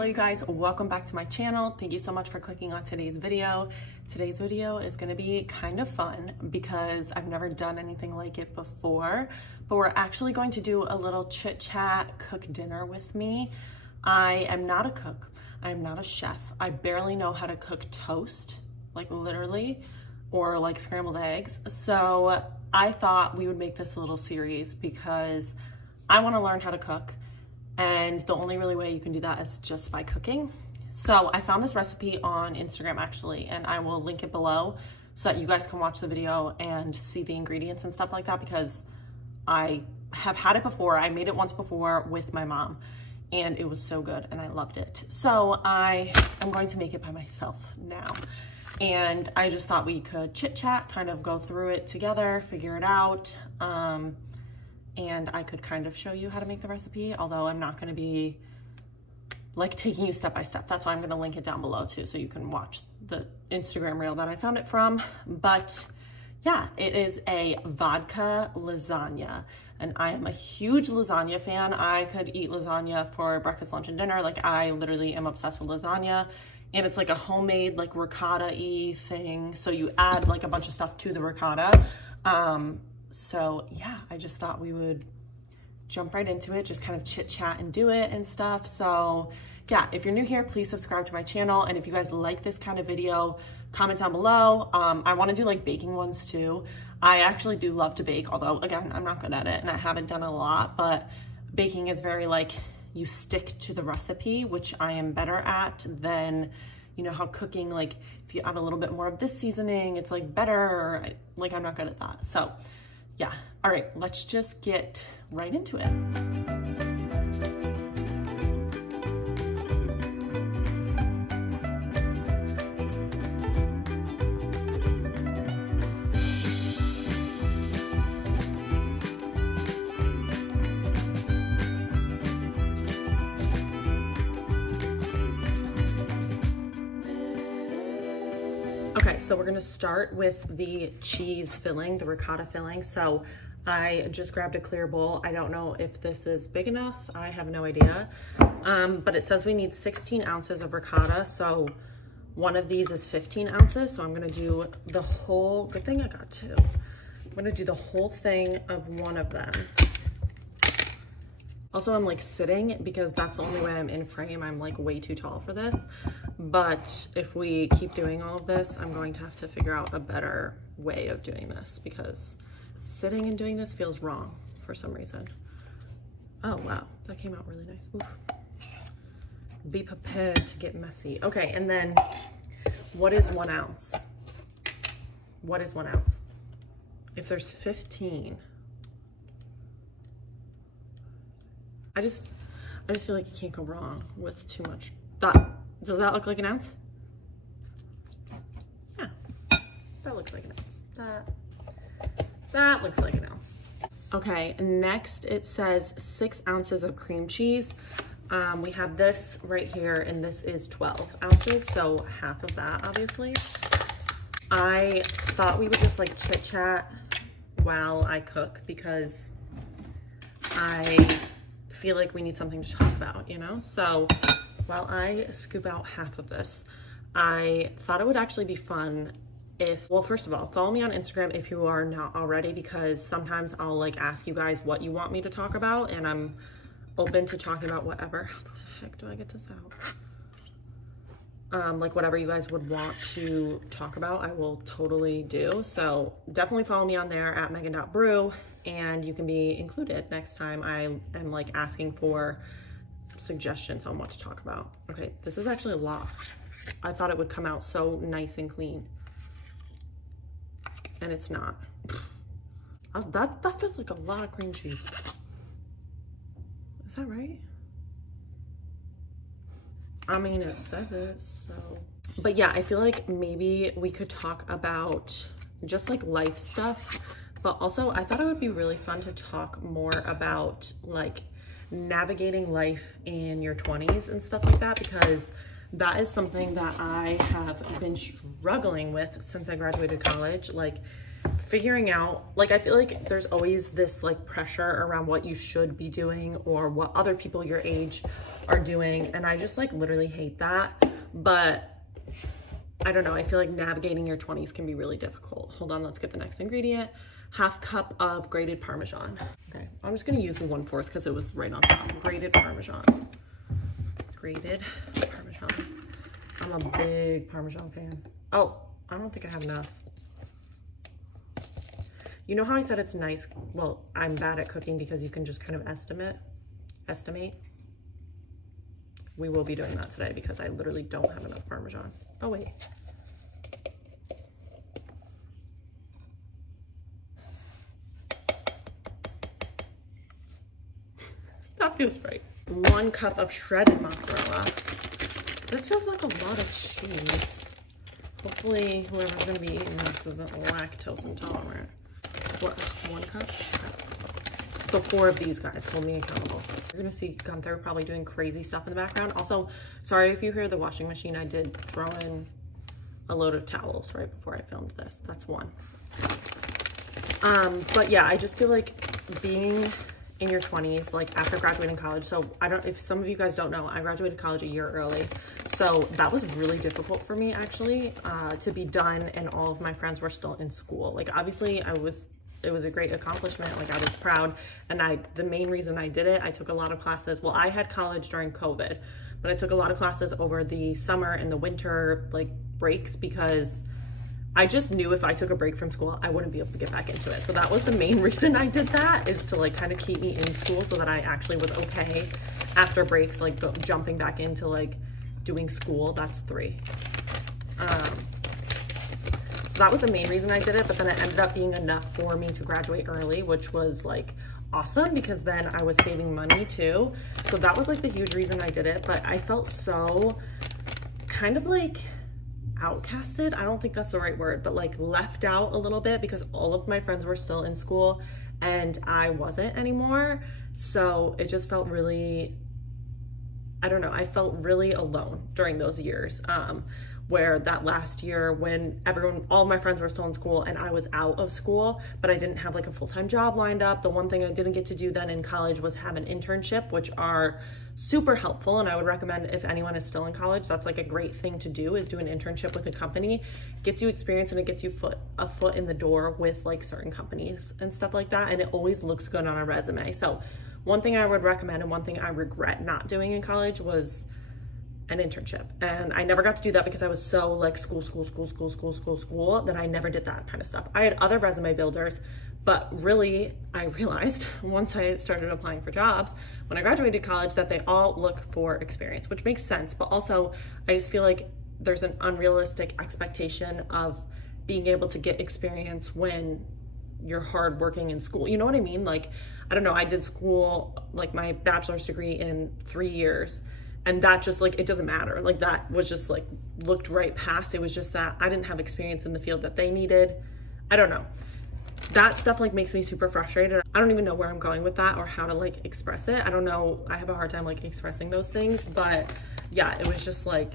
Hello you guys, welcome back to my channel. Thank you so much for clicking on today's video. Today's video is gonna be kind of fun because I've never done anything like it before, but we're actually going to do a little chit chat, cook dinner with me. I am not a cook, I am not a chef. I barely know how to cook toast, like literally, or like scrambled eggs. So I thought we would make this a little series because I wanna learn how to cook. And the only really way you can do that is just by cooking. So I found this recipe on Instagram actually, and I will link it below so that you guys can watch the video and see the ingredients and stuff like that, because I have had it before. I made it once before with my mom and it was so good and I loved it. So I am going to make it by myself now. And I just thought we could chit chat, kind of go through it together, figure it out. And I could kind of show you how to make the recipe, although I'm not gonna be like taking you step by step. That's why I'm gonna link it down below too, so you can watch the Instagram reel that I found it from. But yeah, it is a vodka lasagna. And I am a huge lasagna fan. I could eat lasagna for breakfast, lunch, and dinner. Like I literally am obsessed with lasagna. And it's like a homemade like ricotta-y thing. So you add like a bunch of stuff to the ricotta. So yeah, I just thought we would jump right into it, just kind of chit chat and do it and stuff. So yeah, if you're new here, please subscribe to my channel. And if you guys like this kind of video, comment down below. I want to do like baking ones too. I actually do love to bake, although again, I'm not good at it and I haven't done a lot, but baking is very like, you stick to the recipe, which I am better at than, you know, how cooking, like if you add a little bit more of this seasoning, it's like better, or like I'm not good at that. So yeah, all right, let's just get right into it. Okay, so we're gonna start with the cheese filling, the ricotta filling. So I just grabbed a clear bowl. I don't know if this is big enough. I have no idea. But it says we need 16 ounces of ricotta. So one of these is 15 ounces. So I'm gonna do the whole, good thing I got two. I'm gonna do the whole thing of one of them. Also, I'm like sitting because that's the only way I'm in frame. I'm like way too tall for this. But if we keep doing all of this, I'm going to have to figure out a better way of doing this because sitting and doing this feels wrong for some reason. Oh, wow, that came out really nice. Oof. Be prepared to get messy. Okay, and then what is 1 ounce? What is 1 ounce? If there's 15, I just feel like you can't go wrong with too much. Does that look like an ounce? Yeah, that looks like an ounce. That looks like an ounce. Okay, next it says 6 ounces of cream cheese. We have this right here, and this is 12 ounces, so half of that, obviously. I thought we would just like chit chat while I cook because I feel like we need something to talk about, you know? So while I scoop out half of this, I thought it would actually be fun if, well, first of all, follow me on Instagram if you are not already, because sometimes I'll like ask you guys what you want me to talk about, and I'm open to talking about whatever. How the heck do I get this out? Like whatever you guys would want to talk about, I will totally do. So definitely follow me on there at megan.brew, and you can be included next time I am like asking for suggestions on what to talk about. Okay, this is actually a lot. I thought it would come out so nice and clean, and it's not. That feels like a lot of cream cheese. Is that right? I mean, it says it, so. But yeah, I feel like maybe we could talk about just like life stuff, but also I thought it would be really fun to talk more about like navigating life in your 20s and stuff like that, because that is something that I have been struggling with since I graduated college. Like figuring out, like, I feel like there's always this like pressure around what you should be doing or what other people your age are doing. And I just like literally hate that. But I don't know, I feel like navigating your 20s can be really difficult. Hold on, let's get the next ingredient. 1/2 cup of grated Parmesan. Okay, I'm just gonna use the 1/4 because it was right on top. Grated Parmesan. Grated Parmesan. I'm a big Parmesan fan. Oh, I don't think I have enough. You know how I said it's nice? Well, I'm bad at cooking because you can just kind of estimate. We will be doing that today because I literally don't have enough Parmesan. Oh wait. That feels right. 1 cup of shredded mozzarella. This feels like a lot of cheese. Hopefully whoever's gonna be eating this isn't lactose intolerant. What, 1 cup? So 4 of these guys, hold me accountable. You're gonna see Gunther probably doing crazy stuff in the background. Also, sorry if you hear the washing machine. I did throw in a load of towels right before I filmed this. That's 1. But yeah, I just feel like being in your 20s, like after graduating college. So if some of you guys don't know, I graduated college a year early. So that was really difficult for me actually, to be done and all of my friends were still in school. Like obviously it was a great accomplishment. Like I was proud. And the main reason I did it, I took a lot of classes. Well, I had college during COVID, but I took a lot of classes over the summer and the winter like breaks because I just knew if I took a break from school, I wouldn't be able to get back into it. So that was the main reason I did that, is to like kind of keep me in school so that I actually was okay after breaks, like jumping back into like doing school. That's 3. So that was the main reason I did it, but then it ended up being enough for me to graduate early, which was like awesome because then I was saving money too. So that was like the huge reason I did it, but I felt so kind of like outcasted. I don't think that's the right word, but like left out a little bit because all of my friends were still in school and I wasn't anymore. So it just felt really, I don't know, I felt really alone during those years. Where that last year when all my friends were still in school and I was out of school, but I didn't have like a full-time job lined up. The one thing I didn't get to do then in college was have an internship, which are super helpful. And I would recommend if anyone is still in college, that's like a great thing to do, is do an internship with a company. Gets you experience and it gets you a foot in the door with like certain companies and stuff like that. And it always looks good on a resume. So one thing I would recommend and one thing I regret not doing in college was an internship. And I never got to do that because I was so like school that I never did that kind of stuff. I had other resume builders, but really I realized once I started applying for jobs when I graduated college that they all look for experience, which makes sense. But also I just feel like there's an unrealistic expectation of being able to get experience when you're hard working in school. You know what I mean? Like, I don't know, I did school, like my bachelor's degree in 3 years. And that just like, it doesn't matter. Like that was just like, looked right past. It was just that I didn't have experience in the field that they needed. I don't know. That stuff like makes me super frustrated. I don't even know where I'm going with that or how to like express it. I don't know. I have a hard time like expressing those things, but yeah, it was just like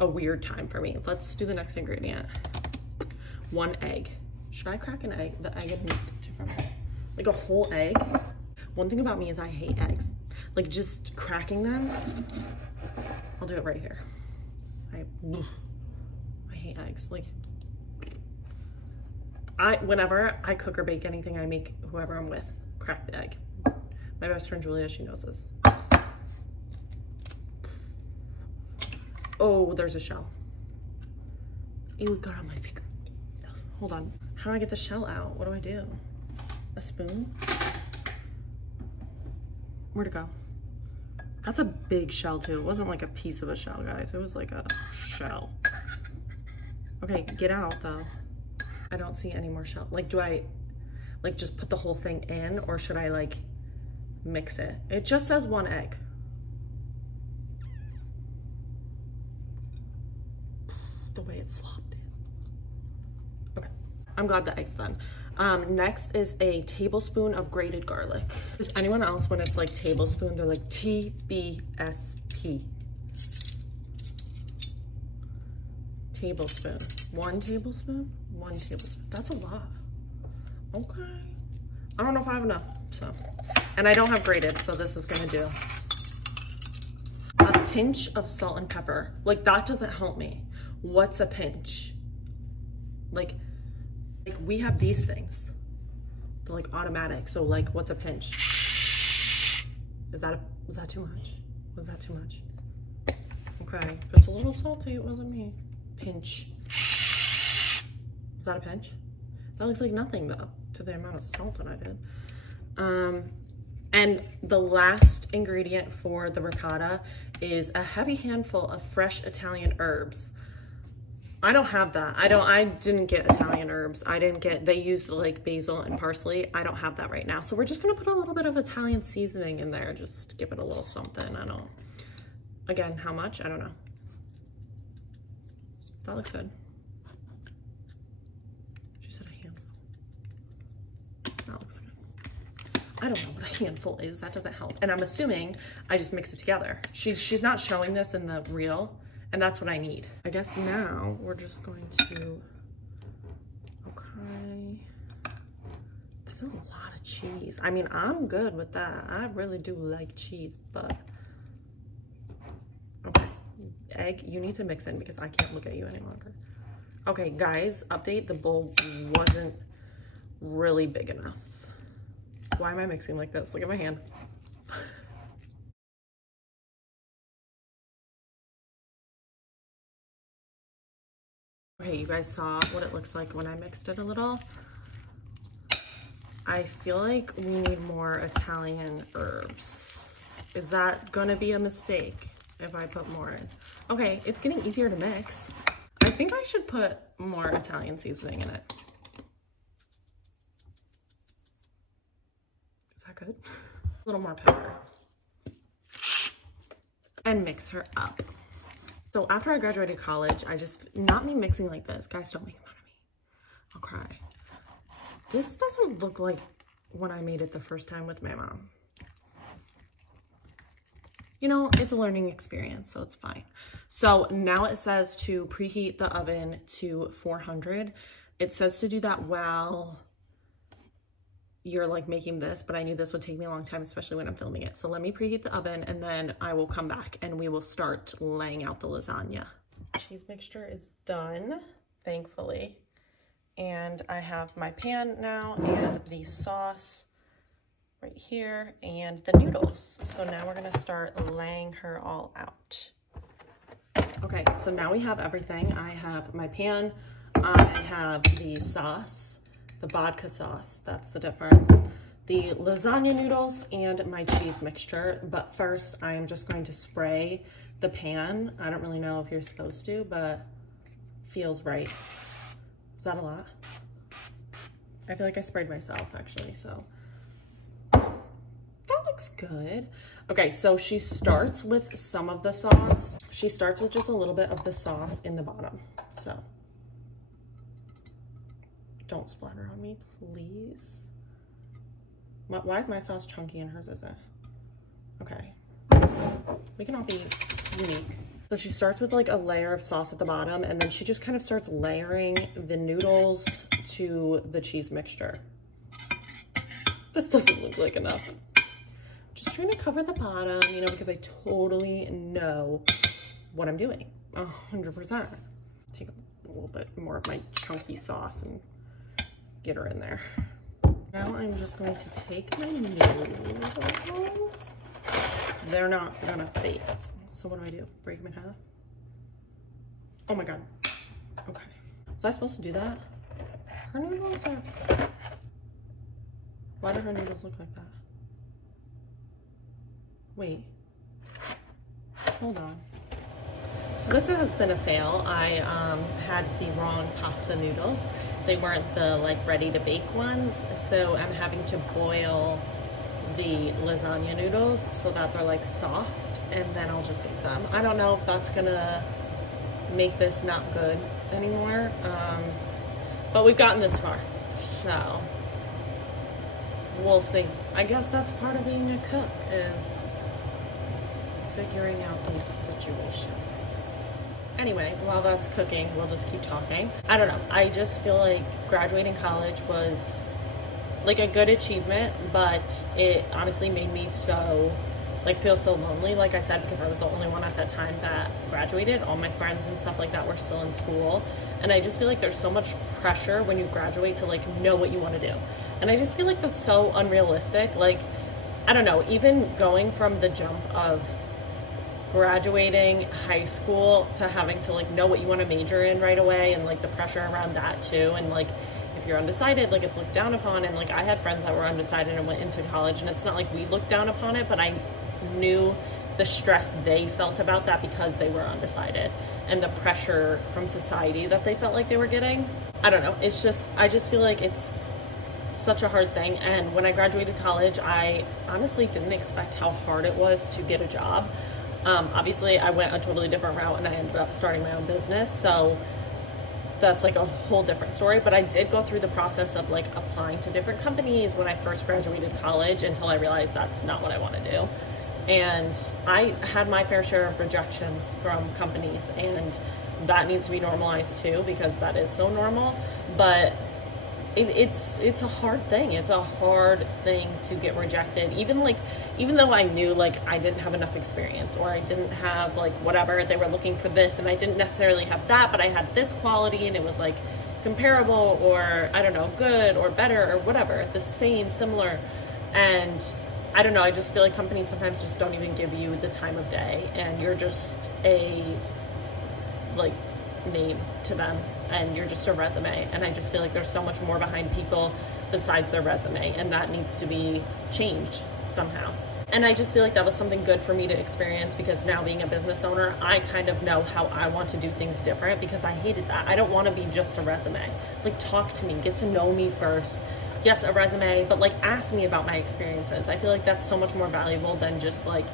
a weird time for me. Let's do the next ingredient. 1 egg. Should I crack an egg? The egg in different, like a whole egg. One thing about me is I hate eggs. Like just cracking them. I'll do it right here. I hate eggs. Like whenever I cook or bake anything, I make whoever I'm with crack the egg. My best friend Julia, she knows this. Oh, there's a shell. Ew, it got on my finger. Hold on. How do I get the shell out? What do I do? A spoon? Where'd it go? That's a big shell too. It wasn't like a piece of a shell, guys. It was like a shell. Okay, get out though. I don't see any more shell. Like, do I like just put the whole thing in or should I like mix it? It just says 1 egg. The way it flopped in. Okay, I'm glad the egg's done. Next is a tablespoon of grated garlic. Does anyone else, when it's like tablespoon, they're like TBSP? Tablespoon. 1 tablespoon? 1 tablespoon. That's a lot. Okay. I don't know if I have enough, so. And I don't have grated, so this is gonna do. A pinch of salt and pepper. Like, that doesn't help me. What's a pinch? Like we have these things. They're like automatic, so like, what's a pinch? Was that too much? Was that too much? Okay, it's a little salty, it wasn't me. Pinch. Is that a pinch? That looks like nothing though, to the amount of salt that I did. And the last ingredient for the ricotta is a heavy handful of fresh Italian herbs. I don't have that. I didn't get Italian herbs. They used like basil and parsley. I don't have that right now. So we're just gonna put a little bit of Italian seasoning in there. Just give it a little something. Again, how much? I don't know. That looks good. She said a handful. That looks good. I don't know what a handful is. That doesn't help. And I'm assuming I just mix it together. She's not showing this in the reel, and that's what I need. I guess now we're just going to, okay. This is a lot of cheese. I mean, I'm good with that. I really do like cheese, but, okay. Egg, you need to mix in because I can't look at you any longer. Okay, guys, update, the bowl wasn't really big enough. Why am I mixing like this? Look at my hand. Okay, you guys saw what it looks like when I mixed it a little. I feel like we need more Italian herbs. Is that gonna be a mistake if I put more in? Okay, it's getting easier to mix. I think I should put more Italian seasoning in it. Is that good? A little more pepper. And mix her up. So after I graduated college, not me mixing like this. Guys, don't make fun of me. I'll cry. This doesn't look like when I made it the first time with my mom. You know, it's a learning experience, so it's fine. So now it says to preheat the oven to 400. It says to do that while you're like making this, but I knew this would take me a long time, especially when I'm filming it. So let me preheat the oven and then I will come back and we will start laying out the lasagna. Cheese mixture is done, thankfully. And I have my pan now and the sauce right here and the noodles. So now we're gonna start laying her all out. Okay, so now we have everything. I have my pan, I have the sauce, the vodka sauce, that's the difference, the lasagna noodles, and my cheese mixture. But first, I am just going to spray the pan. I don't really know if you're supposed to, but feels right. Is that a lot? I feel like I sprayed myself, actually, so. That looks good. Okay, so she starts with some of the sauce. She starts with just a little bit of the sauce in the bottom, so. Don't splatter on me, please. Why is my sauce chunky and hers isn't? Okay. We can all be unique. So she starts with like a layer of sauce at the bottom, and then she just kind of starts layering the noodles to the cheese mixture. This doesn't look like enough. Just trying to cover the bottom, you know, because I totally know what I'm doing. 100%. Take a little bit more of my chunky sauce and get her in there. Now I'm just going to take my noodles. They're not gonna fade. So what do? Break them in half? Oh my God. Okay. Was I supposed to do that? Her noodles are... Why do her noodles look like that? Wait. Hold on. So this has been a fail. I had the wrong pasta noodles. They weren't the like ready to bake ones. So I'm having to boil the lasagna noodles so that they're like soft, and then I'll just bake them. I don't know if that's gonna make this not good anymore. But we've gotten this far, so we'll see. I guess that's part of being a cook, is figuring out these situations. Anyway, while that's cooking, we'll just keep talking. I don't know. I just feel like graduating college was like a good achievement, but it honestly made me so like feel so lonely, like I said, because I was the only one at that time that graduated. All my friends and stuff like that were still in school, and I just feel like there's so much pressure when you graduate to like know what you want to do, and I just feel like that's so unrealistic. Like, I don't know, even going from the jump of graduating high school to having to like know what you want to major in right away, and like the pressure around that too, and like if you're undecided, like it's looked down upon. And like I had friends that were undecided and went into college, and it's not like we looked down upon it, but I knew the stress they felt about that because they were undecided, and the pressure from society that they felt like they were getting. I don't know, it's just, I just feel like it's such a hard thing. And when I graduated college, I honestly didn't expect how hard it was to get a job. Obviously I went a totally different route and I ended up starting my own business, so that's like a whole different story. But I did go through the process of like applying to different companies when I first graduated college, until I realized that's not what I want to do. And I had my fair share of rejections from companies, and that needs to be normalized too, because that is so normal. But it's a hard thing. It's a hard thing to get rejected, even though I knew like I didn't have enough experience, or I didn't have like whatever, they were looking for this and I didn't necessarily have that, but I had this quality and it was like comparable, or I don't know, good or better or whatever, the same, similar. And I don't know, I just feel like companies sometimes just don't even give you the time of day, and you're just a like name to them, and you're just a resume. And I just feel like there's so much more behind people besides their resume, and that needs to be changed somehow. And I just feel like that was something good for me to experience, because now being a business owner, I kind of know how I want to do things different, because I hated that. I don't want to be just a resume. Like, talk to me, get to know me first. Yes, a resume, but like ask me about my experiences. I feel like that's so much more valuable than just like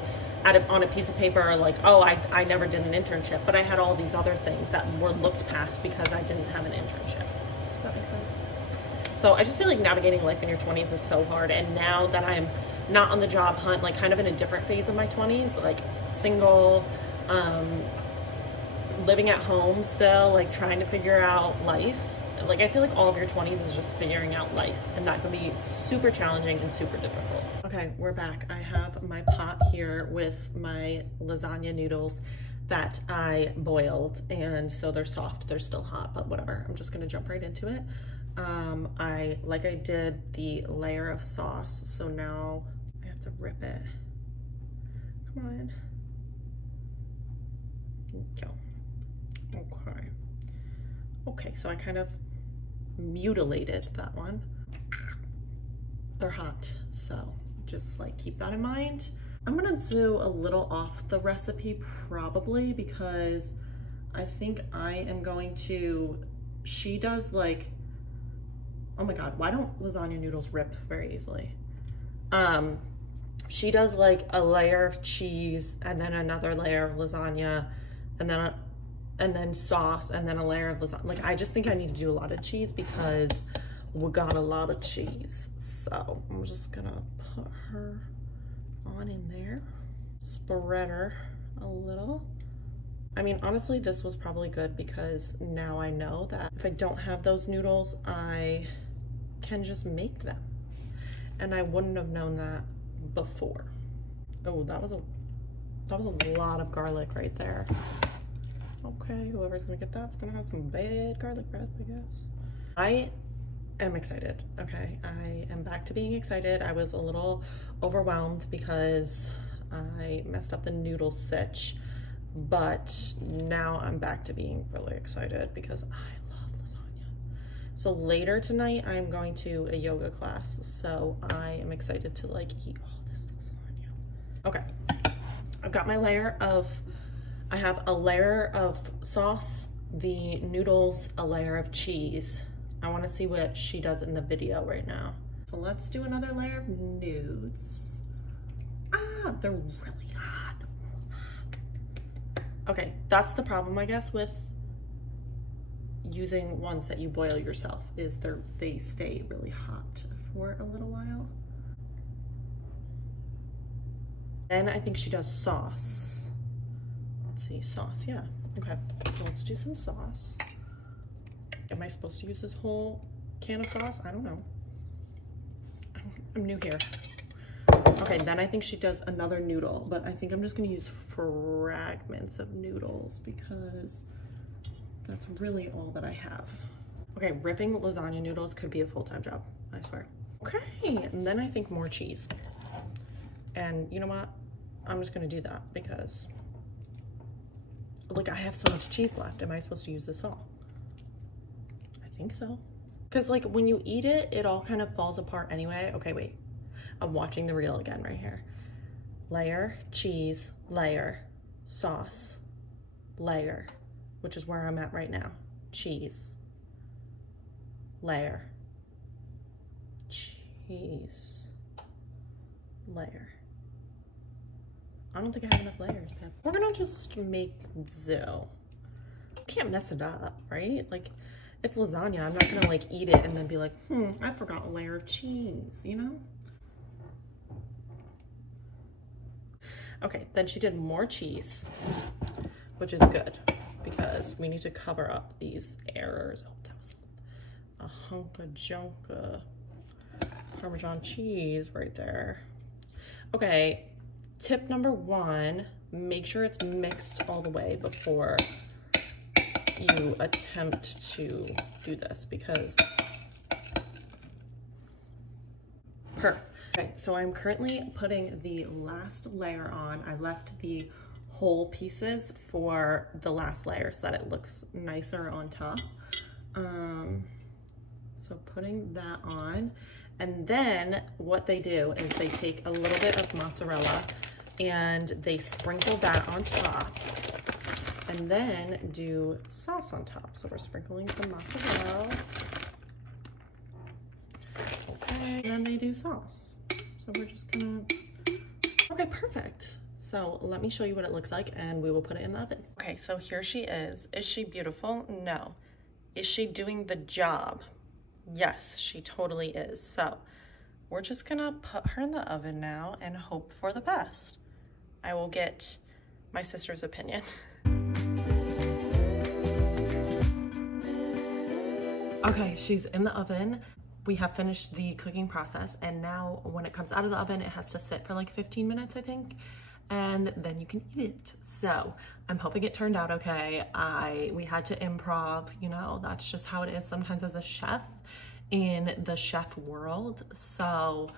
on a piece of paper, or like, oh, I never did an internship, but I had all these other things that were looked past because I didn't have an internship. Does that make sense? So I just feel like navigating life in your 20s is so hard. And now that I'm not on the job hunt, like kind of in a different phase of my 20s, like single, living at home still, like trying to figure out life. Like, I feel like all of your 20s is just figuring out life, and that can be super challenging and super difficult. Okay, we're back. I have my pot here with my lasagna noodles that I boiled, and so they're soft. They're still hot, but whatever. I'm just gonna jump right into it. Like I did the layer of sauce, so now I have to rip it. Come on. Go. Okay. Okay, so I kind of mutilated that one. They're hot, so just like keep that in mind. I'm gonna do a little off the recipe probably, because I think I am going to, she does like, oh my God, why don't lasagna noodles rip very easily? She does like a layer of cheese and then another layer of lasagna and then sauce and then a layer of lasagna. Like, I just think I need to do a lot of cheese because we got a lot of cheese. So I'm just gonna put her on in there, spread her a little. I mean, honestly, this was probably good because now I know that if I don't have those noodles, I can just make them. And I wouldn't have known that before. Oh, that was a lot of garlic right there. Okay, whoever's gonna get that's gonna have some bad garlic breath, I guess. I am excited, okay? I am back to being excited. I was a little overwhelmed because I messed up the noodle sitch, but now I'm back to being really excited because I love lasagna. So later tonight, I'm going to a yoga class, so I am excited to like eat all this lasagna. Okay, I've got my layer of, I have a layer of sauce, the noodles, a layer of cheese. I want to see what she does in the video right now. So let's do another layer of nudes. Ah, they're really hot. Okay, that's the problem, I guess, with using ones that you boil yourself, is they stay really hot for a little while. Then I think she does sauce. Let's see, sauce, yeah. Okay, so let's do some sauce. Am I supposed to use this whole can of sauce? I don't know. I'm new here. Okay, then I think she does another noodle, but I think I'm just gonna use fragments of noodles because that's really all that I have. Okay, ripping lasagna noodles could be a full-time job, I swear. Okay, and then I think more cheese. And you know what? I'm just gonna do that because, like, I have so much cheese left. Am I supposed to use this all? I think so. Because, like, when you eat it, it all kind of falls apart anyway. Okay, wait. I'm watching the reel again right here. Layer, cheese, layer, sauce, layer, which is where I'm at right now. Cheese, layer, cheese, layer. I don't think I have enough layers, babe. We're gonna just make do. Can't mess it up, right? Like, it's lasagna. I'm not gonna like eat it and then be like, I forgot a layer of cheese, you know? Okay, then she did more cheese, which is good because we need to cover up these errors. Oh, that was a hunk of junk Parmesan cheese right there. Okay, tip number 1, make sure it's mixed all the way before you attempt to do this because perfect. Okay, so I'm currently putting the last layer on. I left the whole pieces for the last layer so that it looks nicer on top. So putting that on, and then what they do is they take a little bit of mozzarella and they sprinkle that on top and then do sauce on top. So we're sprinkling some mozzarella. Okay, and then they do sauce. So we're just gonna, okay, perfect. So let me show you what it looks like and we will put it in the oven. Okay, so here she is. Is she beautiful? No. Is she doing the job? Yes, she totally is. So we're just gonna put her in the oven now and hope for the best. I will get my sister's opinion. Okay, she's in the oven. We have finished the cooking process, and now when it comes out of the oven, it has to sit for like 15 minutes, I think, and then you can eat it. So I'm hoping it turned out okay. We had to improv, you know, that's just how it is sometimes as a chef in the chef world. So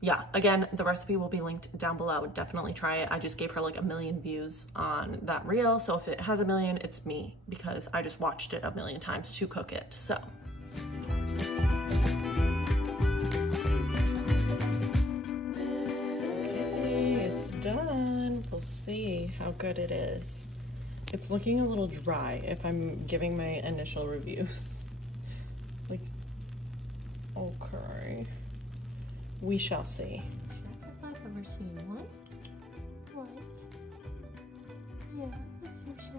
yeah, again, the recipe will be linked down below. Definitely try it. I just gave her like 1 million views on that reel. So if it has 1 million, it's me because I just watched it 1 million times to cook it. So. Okay, it's done. We'll see how good it is. It's looking a little dry if I'm giving my initial reviews. Like, okay. We shall see. Check if I've ever seen one. What? Yeah, a sous chef.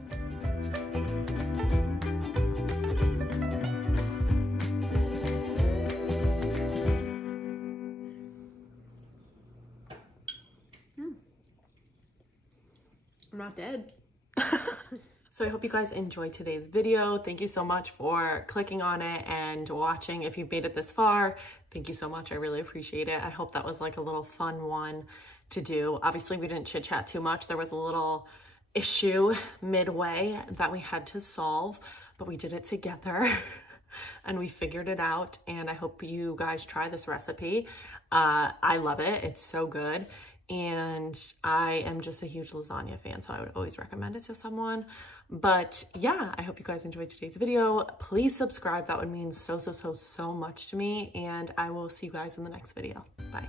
I'm not dead. So I hope you guys enjoyed today's video. Thank you so much for clicking on it and watching. If you've made it this far, thank you so much. I really appreciate it. I hope that was like a little fun one to do. Obviously, we didn't chit chat too much. There was a little issue midway that we had to solve, but we did it together and we figured it out. And I hope you guys try this recipe. I love it. It's so good. And I am just a huge lasagna fan, so I would always recommend it to someone. But yeah, I hope you guys enjoyed today's video. Please subscribe. That would mean so much to me. And I will see you guys in the next video. Bye.